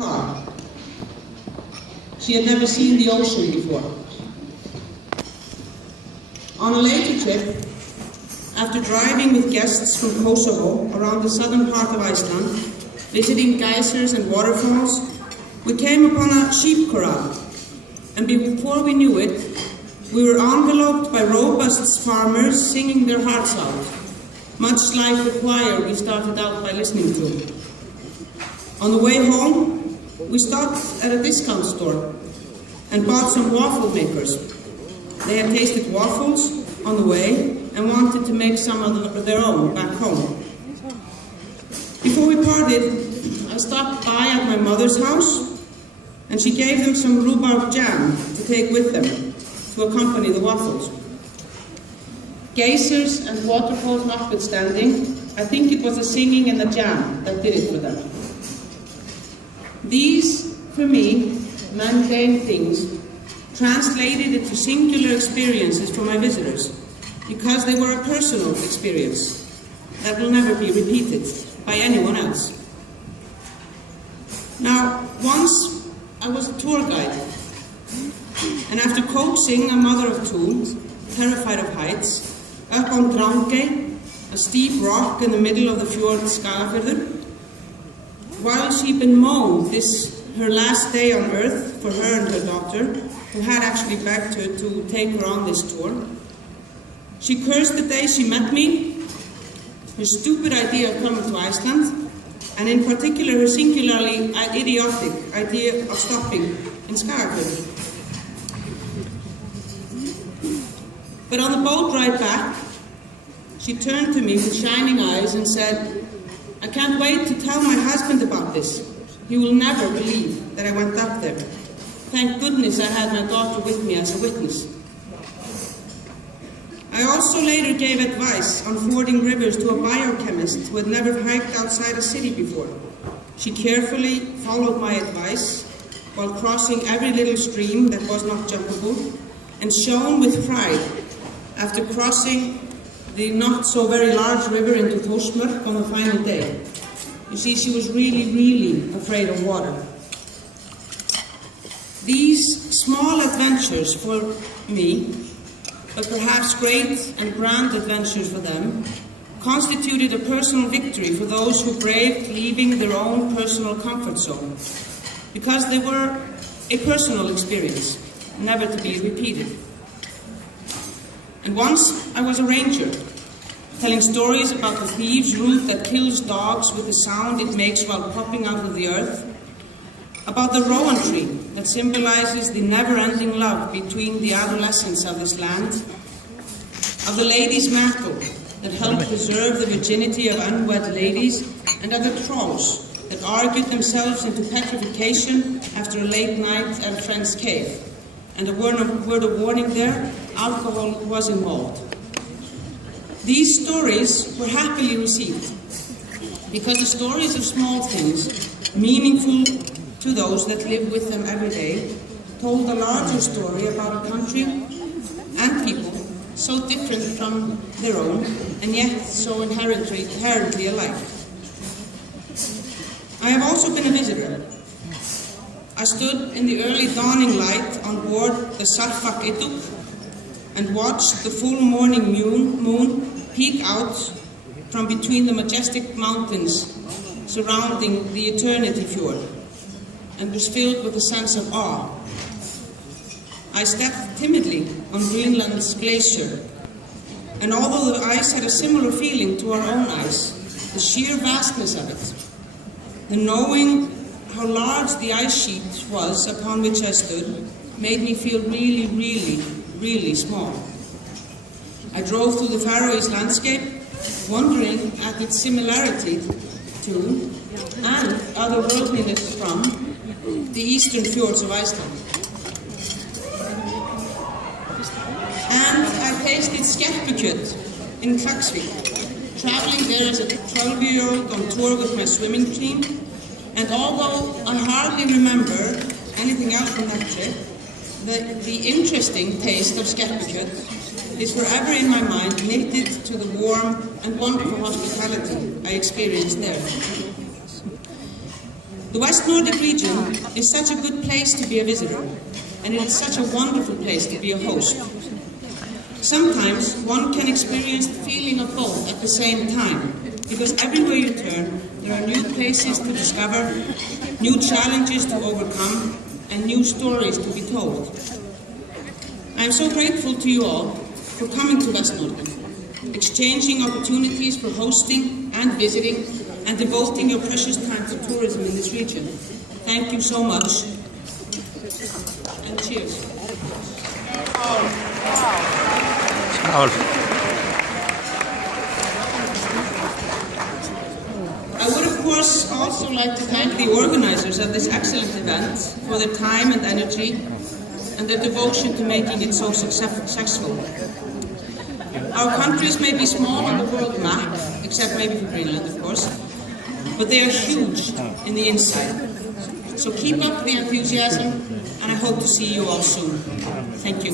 car. She had never seen the ocean before. On a later trip, after driving with guests from Kosovo around the southern part of Iceland, visiting geysers and waterfalls, we came upon a sheep corral, and before we knew it, we were enveloped by robust farmers singing their hearts out, much like the choir we started out by listening to. On the way home, we stopped at a discount store and bought some waffle makers. They had tasted waffles on the way and wanted to make some of their own back home. Before we parted, I stopped by at my mother's house, and she gave them some rhubarb jam to take with them to accompany the waffles. Geysers and waterfalls notwithstanding, I think it was the singing and the jam that did it for them. These, for me, mundane things translated into singular experiences for my visitors, because they were a personal experience that will never be repeated by anyone else. Now, once I was a tour guide, and after coaxing a mother of two, terrified of heights, up on Drangey, a steep rock in the middle of the fjord Skagafjörður, while she bemoaned this her last day on earth for her and her daughter, who had actually begged her to take her on this tour, she cursed the day she met me, her stupid idea of coming to Iceland, and in particular her singularly idiotic idea of stopping in Skagafjörður. But on the boat ride back, she turned to me with shining eyes and said, "I can't wait to tell my husband about this. He will never believe that I went up there. Thank goodness I had my daughter with me as a witness." I also later gave advice on fording rivers to a biochemist who had never hiked outside a city before. She carefully followed my advice while crossing every little stream that was not jumpable, and shone with pride after crossing the not so very large river into Þórsmörk on the final day. You see, she was really, really afraid of water. These small adventures for me, but perhaps great and grand adventures for them, constituted a personal victory for those who braved leaving their own personal comfort zone, because they were a personal experience, never to be repeated. And once I was a ranger, telling stories about the thieves' root that kills dogs with the sound it makes while popping out of the earth, about the rowan tree that symbolizes the never-ending love between the adolescents of this land, of the lady's mantle that helped preserve the virginity of unwed ladies, and of the trolls that argued themselves into petrification after a late night at a friend's cave. And a word of warning there, alcohol was involved. These stories were happily received, because the stories of small things, meaningful to those that live with them every day, told a larger story about a country and people so different from their own, and yet so inherently alike. I have also been a visitor. I stood in the early dawning light on board the Sarfak Iduk and watched the full morning moon peek out from between the majestic mountains surrounding the Eternity Fjord, and was filled with a sense of awe. I stepped timidly on Greenland's glacier, and although the ice had a similar feeling to our own ice, the sheer vastness of it, the knowing how large the ice sheet was upon which I stood, made me feel really, really, really small. I drove through the Faroese landscape, wondering at its similarity to, and otherworldliness from, the eastern fjords of Iceland. And I tasted skerpikjöt in Klaksvík, traveling there as a 12-year-old on tour with my swimming team, and although I hardly remember anything else from that trip, the interesting taste of skerpikjöt is forever in my mind knitted to the warm and wonderful hospitality I experienced there. The West Nordic region is such a good place to be a visitor, and it is such a wonderful place to be a host. Sometimes one can experience the feeling of both at the same time, because everywhere you turn, there are new places to discover, new challenges to overcome, and new stories to be told. I am so grateful to you all for coming to Vestnorden, exchanging opportunities for hosting and visiting, and devoting your precious time to tourism in this region. Thank you so much, and cheers. I would, of course, also like to thank the organizers of this excellent event for their time and energy and their devotion to making it so successful. Our countries may be small on the world map, except maybe for Greenland, of course, but they are huge in the inside. So keep up the enthusiasm, and I hope to see you all soon. Thank you.